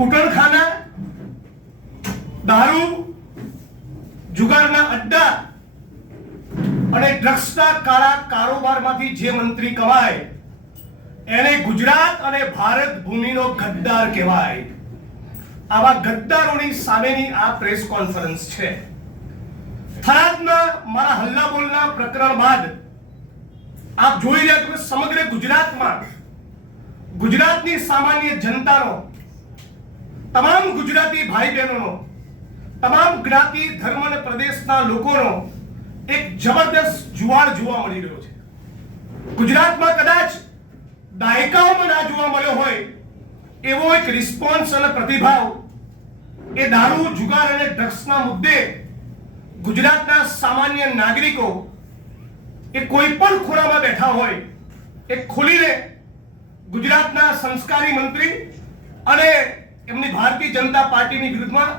કુટણખાના દારૂ, જુગારના અડ્ડા અને ડ્રગ્સના કાળા કારોબારમાંથી જે મંત્રી કમાય, એને ગુજરાત અને ભારત ભૂમિનો ગદ્દાર કહેવાય. આવા ગદ્દારોની સામેની આ પ્રેસ કોન્ફરન્સ છે. થરાદના મારા હલ્લાબોલના પ્રકરણ બાદ આપ જોઈ રહ્યા છો સમગ્ર ગુજરાતમાં ગુજરાતની સામાન્ય જનતાનો તમામ ગુજરાતી ભાઈ બહેનોનો તમામ જ્ઞાતિ, ધર્મ અને પ્રદેશના લોકોનો એક જબરદસ્ત જુવાળ જોવા મળી રહ્યો છે. ગુજરાતમાં કદાચ દાયકાઓમાં ના જોવા મળ્યો હોય, એવો એક રિસ્પોન્સ અને પ્રતિભાવ એ દારૂ, જુગાર અને ડ્રગ્સના મુદ્દે ગુજરાતના સામાન્ય નાગરિકો એ કોઈ પણ ખૂણામાં બેઠા હોય, એ ખોલીને ગુજરાતના સંસ્કારી મંત્રી અને એમની ભારતીય જનતા પાર્ટીની વિરુદ્ધમાં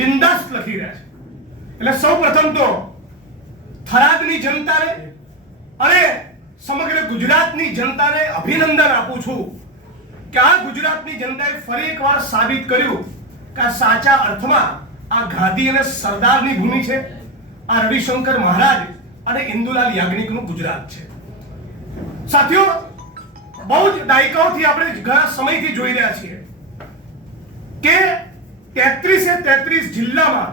બિંદાસ લખી રહ્યા છે. એટલે સૌ પ્રથમ તો થરાદની જનતાને અને સમગ્ર ગુજરાતની જનતાને અભિનંદન આપું છું કે આ ગુજરાતની જનતાએ ફરી એકવાર સાબિત કર્યું કે આ સાચા અર્થમાં આ ગાંધી અને સરદારની ભૂમિ છે, આ રવિશંકર મહારાજ અને ઇન્દુલાલ યાજ્ઞિકનું ગુજરાત છે. સાથીઓ, બહુ જ દાયકાઓથી આપણે ઘણા સમયથી જોઈ રહ્યા છીએ. કે તેત્રીસે તેત્રીસ જિલ્લામાં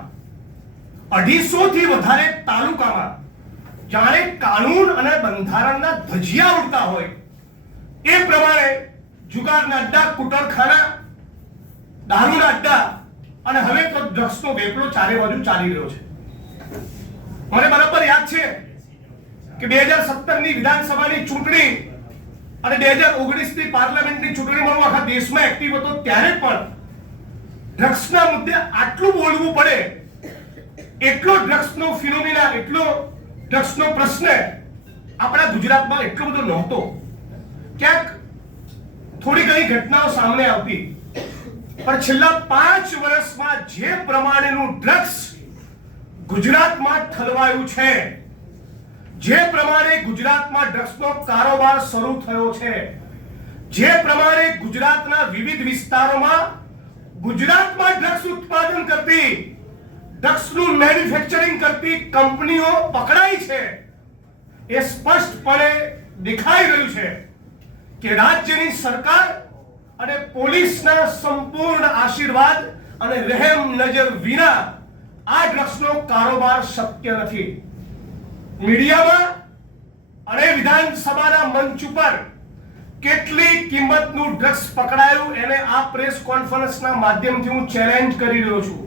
અઢીસો થી વધારે તાલુકામાં જ્યારે કાનૂન અને બંધારણના ધજિયા ઉડતા હોય. એ પ્રમાણે જુગારના અડ્ડા કુટરખાના દારૂના અડ્ડા અને હવે તો ડ્રગ્સનો વેપલો ચારે બાજુ ચાલી રહ્યો છે. મને બરાબર યાદ છે કે બે હજાર સત્તરની વિધાનસભાની ચૂંટણી અને બે હજાર ઓગણીસની પાર્લામેન્ટની ચૂંટણીમાં હું આખા દેશમાં એક્ટિવ હતો, ત્યારે પણ ડ્રગ્સના મુદ્દે આટલું બોલવું પડે. એટલો ડ્રગ્સનો ફિનોમિના એટલો ડ્રગ્સનો પ્રશ્ન આપણા ગુજરાતમાં એટલો બધો નહોતો. ક્યાંક થોડી ઘણી ઘટનાઓ સામે આવતી. પણ છેલ્લા પાંચ વર્ષમાં જે પ્રમાણેનું ડ્રગ્સ ગુજરાતમાં ઠલવાયું છે, જે પ્રમાણે ગુજરાતમાં ડ્રગ્સનો કારોબાર શરૂ થયો છે, જે પ્રમાણે ગુજરાતના વિવિધ વિસ્તારોમાં ગુજરાતમાં ડ્રગ્સ ઉત્પાદન કરતી ડ્રગ્સનું મેન્યુફેક્ચરિંગ કરતી કંપનીઓ પકડાઈ છે. એ સ્પષ્ટપણે દેખાઈ રહ્યું છે કે રાજ્યની સરકાર અને પોલીસના સંપૂર્ણ આશીર્વાદ અને રહેમ નજર વિના આ ડ્રગ્સનો કારોબાર શક્ય નથી. મીડિયામાં અને વિધાનસભાના મંચ ઉપર કેટલી કિંમતનું ડ્રગ્સ પકડાયું એને આ પ્રેસ કોન્ફરન્સના માધ્યમથી હું ચેલેન્જ કરી રહ્યો છું.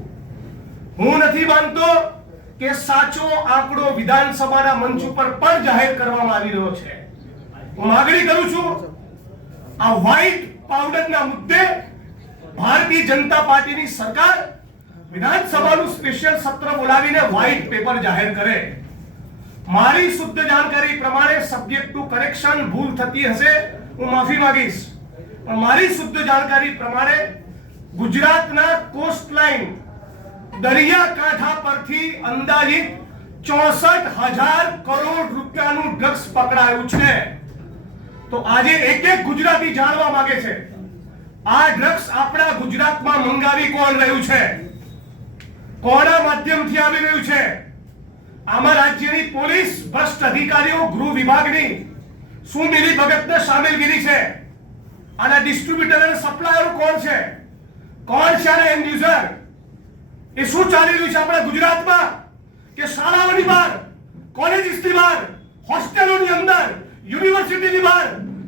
હું નથી માનતો કે સાચો આંકડો વિધાનસભાના મંચ ઉપર પણ જાહેર કરવામાં આવી રહ્યો છે. હું માગણી કરું છું, આ વ્હાઇટ પાવડરના મુદ્દે ભારતીય જનતા પાર્ટીની સરકાર વિધાનસભાનું સ્પેશિયલ સત્ર બોલાવીને વ્હાઇટ પેપર જાહેર કરે. મારી શુદ્ધ જાણકારી પ્રમાણે સબ્જેક્ટ ટુ કરેક્શન ભૂલ થતી હશે. હું માફી માંગીશ. પણ મારી શુદ્ધ જાણકારી પ્રમાણે ગુજરાતના કોસ્ટ લાઇન દરિયાકાંઠા પરથી અંદાજિત ચોસઠ હજાર કરોડ રૂપિયાનું ડ્રગ્સ પકડાયું છે. તો આજે એક એક ગુજરાતી જાણવા માંગે છે, આ ડ્રગ્સ આપણા ગુજરાતમાં મંગાવી કોણ રહ્યું છે? કોના માધ્યમથી આવી રહ્યું છે? આમાં રાજ્યની પોલીસ, ભ્રષ્ટ અધિકારીઓ, ગૃહ વિભાગની શું મિલી ભગતને સામેલગીરી છે. આના ડિસ્ટ્રીબ્યુટર અને સપ્લાયર કોણ છે? કોણ છે અને એન્ડ યુઝર એ શું ચાલી રહ્યું છે આપણા ગુજરાતમાં? કે શાળાઓની બહાર, કોલેજીસની બહાર, હોસ્ટેલોની અંદર, યુનિવર્સિટીની બહાર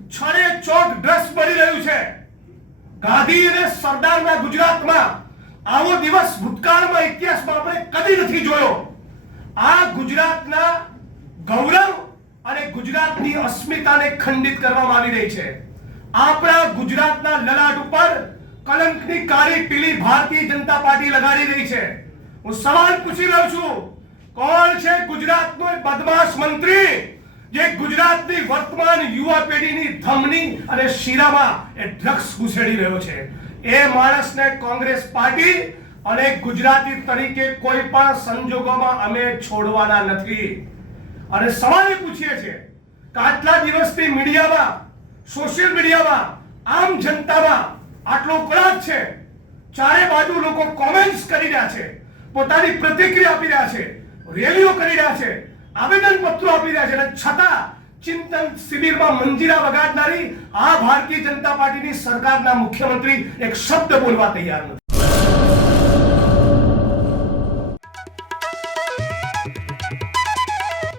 છડે ચોક ડ્રેસ બની રહ્યું છે. ગાંધી અને સરદારના ગુજરાતમાં આવો દિવસ ભૂતકાળમાં ઇતિહાસમાં આપણે કદી નથી જોયો. આ ગુજરાતના ગૌરવ અને ગુજરાતની અસ્મિતાને ખંડિત કરવામાં આવી રહી છે. આપણા ગુજરાતના લલાટ ઉપર કલંકની કાળી પીળી ભારતીય જનતા પાર્ટી લગાડી રહી છે. હું સવાલ પૂછી રહ્યો છું, કોણ છે ગુજરાતનો બદમાશ મંત્રી જે ગુજરાતની વર્તમાન યુવા પેઢીની ધમની અને શીરામાં એ ડ્રગ્સ ઘુસેડી રહ્યો છે? એ માણસને કોંગ્રેસ પાર્ટી અને ગુજરાતી તરીકે કોઈ પણ સંજોગોમાં અમે છોડવાના નથી. અને સવાલ એ પૂછીએ છીએ કે આટલા દિવસથી મીડિયામાં, સોશિયલ મીડિયામાં, આમ જનતામાં આટલો ઉકળાટ છે? ચારે બાજુ લોકો કોમેન્ટ્સ કરી રહ્યા છે, પોતાની પ્રતિક્રિયા આપી રહ્યા છે, રેલીઓ કરી રહ્યા છે આવેદન પત્રો આપી રહ્યા છે અને છતાં ચિંતન શિબિરમાં મંજીરા વગાડનારી આ ભારતીય જનતા પાર્ટીની સરકારના મુખ્યમંત્રી એક શબ્દ બોલવા તૈયાર નથી.